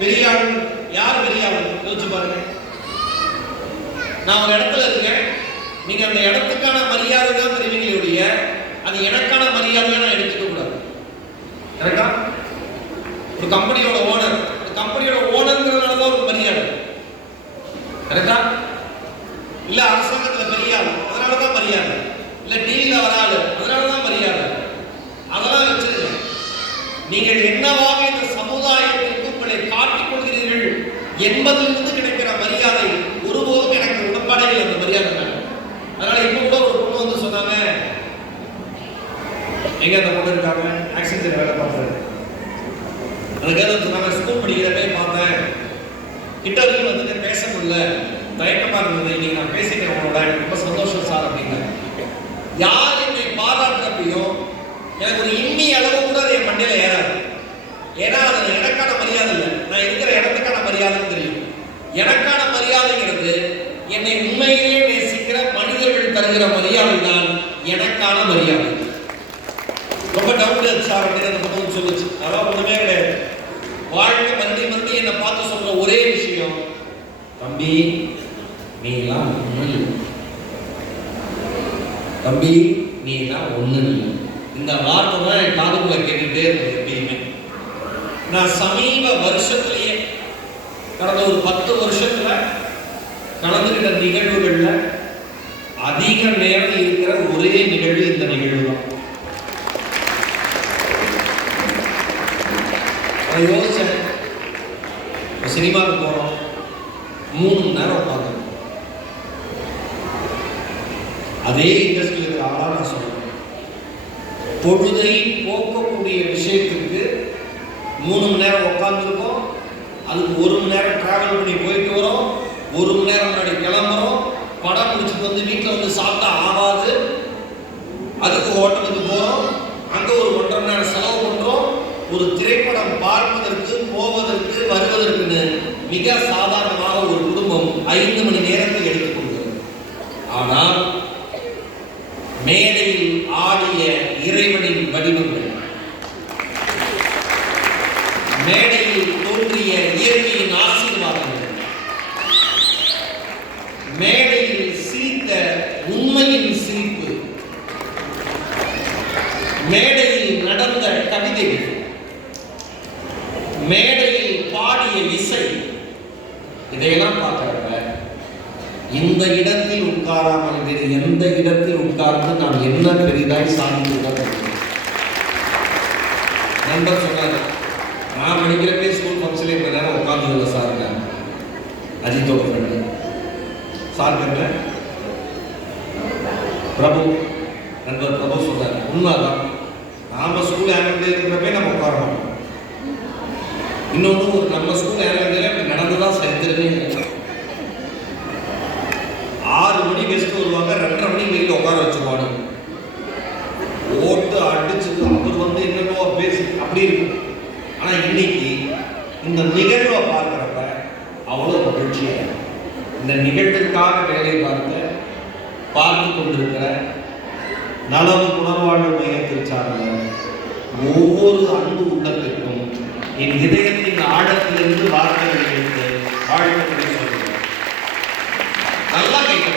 பெரிய ஆள் யார் பெரிய ஆள் யோசிச்சு பாருங்க. நான் ஒரு இடத்துல இருக்கேன், நீங்க அந்த இடத்துக்கான மரியாதை தான் தெரிவிங்களுடைய அது எனக்கான மரியாதையா நான் எடுத்துக்க கூடாது. கரெக்டா? ஒரு கம்பெனியோட ஓனர், கம்பெனியோட ஓனர்ங்கிறதுனால தான் ஒரு மரியாதை. கரெக்டா? இல்ல அரசாங்கத்துல பெரிய ஆள் அதனால தான் மரியாதை, இல்ல டிவியில வர ஆளு அதனால தான் மரியாதை. அதெல்லாம் வச்சிருக்க. நீங்கள் என்னவாக இந்த சமுதாயத்திற்கு உங்களை காட்டிக் கொள்கிறீர்கள் என்பதிலிருந்து கிடைக்கிற மரியாதை ஒருபோதும் எனக்கு உடன்பாடே இல்லை. அந்த மரியாதை அதனால இப்ப கூட ஒரு பொண்ணு வந்து சொன்னாங்க, எங்க அந்த பொண்ணு இருக்காங்க ஆக்சிடென்ட் வேலை பார்த்தாரு. அதுக்காக சொன்னாங்க, ஸ்கூல் படிக்கிறப்பே பார்த்தேன், கிட்ட வரைக்கும் வந்துட்டு பேச முடியல, தயக்கமா இருந்தது, இன்னைக்கு நான் பேசிக்கிறேன் உங்களோட, ரொம்ப சந்தோஷம் சார் அப்படிங்க. யார் என்னை பாராட்டுறப்பையும் எனக்கு ஒரு இம்மி அளவு கூட அது என் மண்டையில ஏறாது. ஏன்னா அது எனக்கான மரியாதை இல்லை, நான் இருக்கிற இடத்துக்கான மரியாதைன்னு தெரியும். எனக்கான மரியாதைங்கிறது என்னை உண்மையிலேயே நேசிக்கிற மனிதர்கள் தருகிற மரியாதை தான் எனக்கான மரியாதை. ரொம்ப டவுட் சார் அப்படின்னு அந்த புத்தகம் சொல்லுச்சு. அதான் ஒண்ணுமே கிடையாது. வாழ்க்கை மறுபடி என்னை பார்த்து சொல்ற ஒரே விஷயம், தம்பி நீ எல்லாம் ஒண்ணு இல்லை, தம்பி நீ எல்லாம் ஒண்ணு இல்லை. இந்த வார்த்தை தான் என் காதுக்குள்ள கேட்டுட்டே இருந்தது எப்பயுமே. நான் சமீப வருஷத்திலேயே கடந்த ஒரு 10 வருஷத்துல கலந்துகிட்ட நிகழ்வுகள்ல அதிக நேரம் இருக்கிற ஒரே நிகழ்வு இந்த நிகழ்வு தான். நான் யோசிச்சேன், சினிமாவுக்கு போறோம், 3 மணி நேரம் பார்க்கணும். அதே இண்டஸ்ட்ரியில் இருக்கிற ஆளா நான் சொல்றேன், பொழுதை போக்கக்கூடிய விஷயத்துக்கு 3 மணி நேரம் உட்காந்துருக்கோம், அதுக்கு 1 மணி நேரம் டிராவல் பண்ணி போயிட்டு வரோம், 1 மணி நேரம் முன்னாடி கிளம்புறோம், படம் முடிச்சுட்டு வந்து வீட்டில் வந்து சாப்பிட்டா ஆகாது, அதுக்கு ஹோட்டலுக்கு போகிறோம், அங்கே ஒரு 1.5 மணி நேரம் செலவு பண்ணுறோம். ஒரு திரைப்படம் பார்ப்பதற்கு போவதற்கு வருவதற்குன்னு மிக சாதாரணமாக ஒரு குடும்பம் 5 மணி நேரத்தை எடுத்துக்கொள்கிறது. ஆனால் மேடையில் ஆடிய இறைவனின் வடிவங்கள், மேடையில் தோன்றிய இயற்கையின் ஆசீர்வாதங்கள், மேடையில் சிரித்த உண்மையின் சிரிப்பு, மேடையில் நடந்த கவிதைகள், மேடையில் பாடிய இசை, இதையெல்லாம் பார்க்கிறப்ப இந்த இடத்தில் உட்காராமல் வேறு எந்த இடத்தில் உட்கார்ந்து நாம் என்ன பெரிதாய் சாதித்துதான். நண்பர் சொன்னார், நான் படிக்கிறப்பே ஸ்கூல் ஃபங்க்ஷன்ல இந்த நேரம் உட்கார்ந்து சாருங்க, அஜித்தோட ஃப்ரெண்டு சார் கண்ட பிரபு, நண்பர் பிரபு சொன்னார், உண்மைதான், நாம ஸ்கூல் ஆனுவல் டே இருக்கிறப்பே நம்ம உட்கார மாட்டோம். இன்னொன்று, ஒரு நம்ம ஸ்கூல் ஆனுவல் டே அப்படி நடந்துதான் சேர்ந்துருவே. 6 மணி கெஸ்ட் வருவாங்க, 2:30 மணிக்கு வெளியில் உட்கார வச்சுருவாங்க, ஓட்டு அடிச்சுட்டு அவர் வந்து என்னென்னோ பேசி அப்படி இருக்கும். ஆனால் இன்னைக்கு இந்த நிகழ்வை பார்க்குறப்ப அவ்வளோ மகிழ்ச்சியாக, இந்த நிகழ்விற்காக வேலை பார்த்து கொண்டிருக்கிற நலவு குணர்வாழ்வு மையத்தை சார்ந்த ஒவ்வொரு அன்பு உள்ளத்திற்கும் என் இதயத்தின் ஆழத்திலிருந்து வார்த்தைகளை எடுத்து வாழ்த்துக்களை சொல்கிறேன். நல்லா கேட்க